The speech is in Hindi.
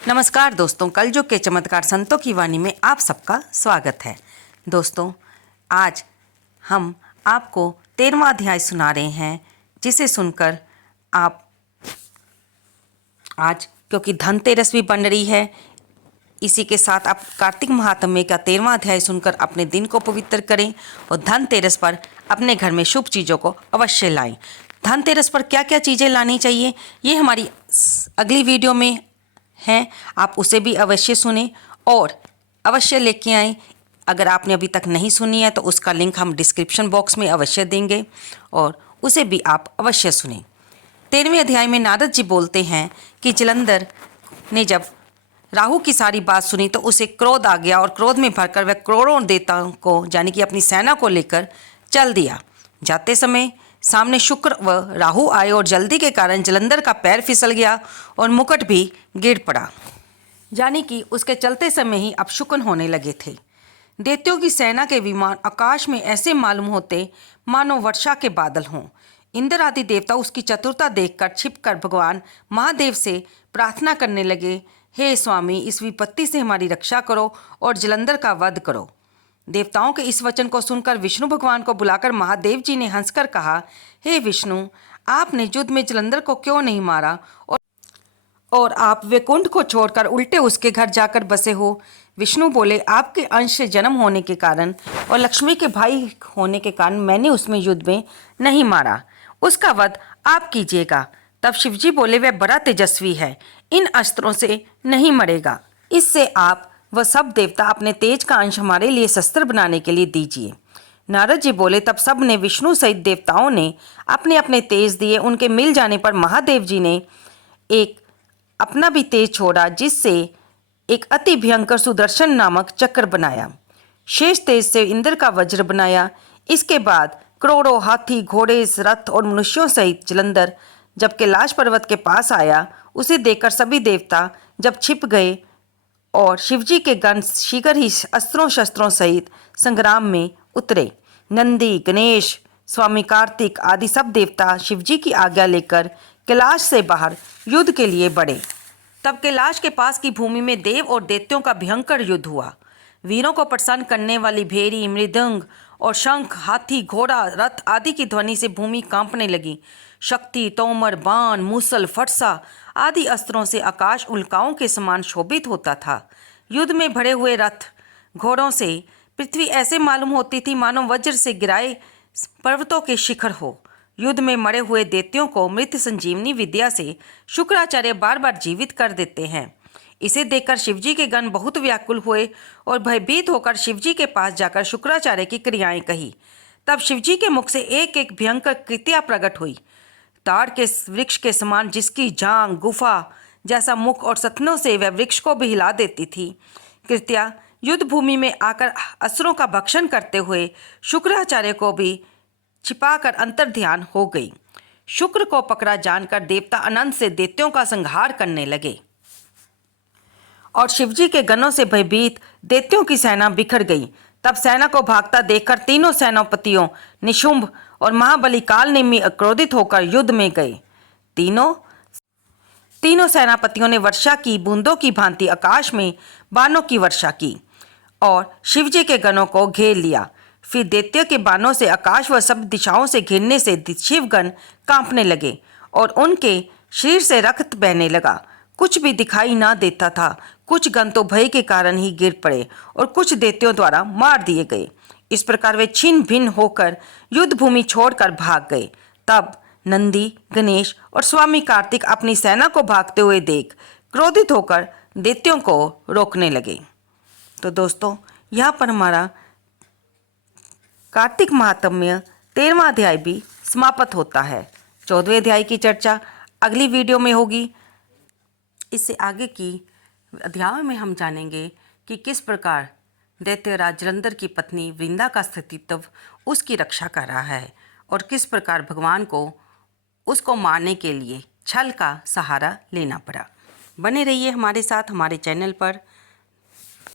नमस्कार दोस्तों, कलयुग के चमत्कार संतों की वाणी में आप सबका स्वागत है। दोस्तों, आज हम आपको 13वां अध्याय सुना रहे हैं, जिसे सुनकर आप आज, क्योंकि धनतेरस भी बन रही है, इसी के साथ आप कार्तिक महात्म्य का 13वां अध्याय सुनकर अपने दिन को पवित्र करें और धनतेरस पर अपने घर में शुभ चीज़ों को अवश्य लाएं। धनतेरस पर क्या क्या चीज़ें लानी चाहिए, ये हमारी अगली वीडियो में हैं, आप उसे भी अवश्य सुनें और अवश्य लेके आएँ। अगर आपने अभी तक नहीं सुनी है तो उसका लिंक हम डिस्क्रिप्शन बॉक्स में अवश्य देंगे और उसे भी आप अवश्य सुनें। 13वें अध्याय में नारद जी बोलते हैं कि जलंधर ने जब राहु की सारी बात सुनी तो उसे क्रोध आ गया और क्रोध में भरकर वह करोड़ों देवताओं को यानी कि अपनी सेना को लेकर चल दिया। जाते समय सामने शुक्र व राहु आए और जल्दी के कारण जलंधर का पैर फिसल गया और मुकुट भी गिर पड़ा, यानी कि उसके चलते समय ही अपशकुन होने लगे थे। दैत्यों की सेना के विमान आकाश में ऐसे मालूम होते मानो वर्षा के बादल हों। इंद्र आदि देवता उसकी चतुरता देखकर छिपकर भगवान महादेव से प्रार्थना करने लगे, हे स्वामी, इस विपत्ति से हमारी रक्षा करो और जलंधर का वध करो। देवताओं के इस वचन को सुनकर विष्णु भगवान को बुलाकर महादेव जी ने हंसकर कहा, हे विष्णु, आपने युद्ध में जलंधर को क्यों नहीं मारा और आप वैकुंठ को छोड़कर उल्टे उसके घर जाकर बसे हो। विष्णु बोले, आपके अंश से जन्म होने के कारण और लक्ष्मी के भाई होने के कारण मैंने उसमें युद्ध में नहीं मारा, उसका वध आप कीजिएगा। तब शिवजी बोले, वह बड़ा तेजस्वी है, इन अस्त्रों से नहीं मरेगा, इससे आप वह सब देवता अपने तेज का अंश हमारे लिए शस्त्र बनाने के लिए दीजिए। नारद जी बोले, तब सब ने विष्णु सहित देवताओं ने अपने अपने तेज दिए। उनके मिल जाने पर महादेव जी ने एक अपना भी तेज छोड़ा, जिससे एक अति भयंकर सुदर्शन नामक चक्र बनाया। शेष तेज से इंद्र का वज्र बनाया। इसके बाद करोड़ों हाथी, घोड़े, रथ और मनुष्यों सहित जलंधर जब कैलाश पर्वत के पास आया, उसे देखकर सभी देवता जब छिप गए और शिवजी के गण शीघ्र ही अस्त्रों शस्त्रों सहित संग्राम में उतरे। नंदी, गणेश, स्वामी कार्तिक आदि सब देवता शिवजी की आज्ञा लेकर कैलाश से बाहर युद्ध के लिए बढ़े। तब कैलाश के पास की भूमि में देव और दैत्यों का भयंकर युद्ध हुआ। वीरों को प्रसन्न करने वाली भेरी, मृदंग और शंख, हाथी, घोड़ा, रथ आदि की ध्वनि से भूमि कांपने लगी। शक्ति, तोमर, बाण, मूसल, फरसा आदि अस्त्रों से आकाश उल्काओं के समान शोभित होता था। युद्ध में भरे हुए रथ, घोड़ों से पृथ्वी ऐसे मालूम होती थी मानो वज्र से गिराए पर्वतों के शिखर हो। युद्ध में मरे हुए दैत्यों को मृत संजीवनी विद्या से शुक्राचार्य बार बार जीवित कर देते हैं। इसे देखकर शिवजी के गण बहुत व्याकुल हुए और भयभीत होकर शिवजी के पास जाकर शुक्राचार्य की क्रियाएं कही। तब शिवजी के मुख से एक एक भयंकर कृत्या प्रकट हुई। ताड़ के वृक्ष के समान जिसकी जांग, गुफा जैसा मुख और सतनों से वह वृक्ष को भी हिला देती थी। कृत्या युद्ध भूमि में आकर असुरों का भक्षण करते हुए शुक्राचार्य को भी छिपाकर अंतर्ध्यान हो गई। शुक्र को पकड़ा जानकर देवता अनंत से दैत्यों का संहार करने लगे और शिवजी के गणों से भयभीत दैत्यों की सेना बिखर गई। तब सेना को भागता देखकर तीनों सेनापतियों निशुंभ और महाबली कालनेमी क्रोधित होकर युद्ध में गए। तीनों सेनापतियों ने वर्षा की बूंदों की भांति आकाश में बाणों की वर्षा की और शिवजी के गणों को घेर लिया। फिर दैत्य के बाणों से आकाश व सब दिशाओं से घिरने से शिवगण कांपने लगे और उनके शरीर से रक्त बहने लगा। कुछ भी दिखाई ना देता था। कुछ गण तो भय के कारण ही गिर पड़े और कुछ दैत्यों द्वारा मार दिए गए। इस प्रकार वे छिन्न भिन्न होकर युद्ध भूमि छोड़कर भाग गए। तब नंदी, गणेश और स्वामी कार्तिक अपनी सेना को भागते हुए देख क्रोधित होकर दैत्यों को रोकने लगे। तो दोस्तों, यहाँ पर हमारा कार्तिक महात्म्य 13वां अध्याय भी समाप्त होता है। 14वें अध्याय की चर्चा अगली वीडियो में होगी। इससे आगे की अध्याय में हम जानेंगे कि किस प्रकार दैत्यराज जलंधर की पत्नी वृंदा का अस्तित्व उसकी रक्षा कर रहा है और किस प्रकार भगवान को उसको मारने के लिए छल का सहारा लेना पड़ा। बने रहिए हमारे साथ हमारे चैनल पर।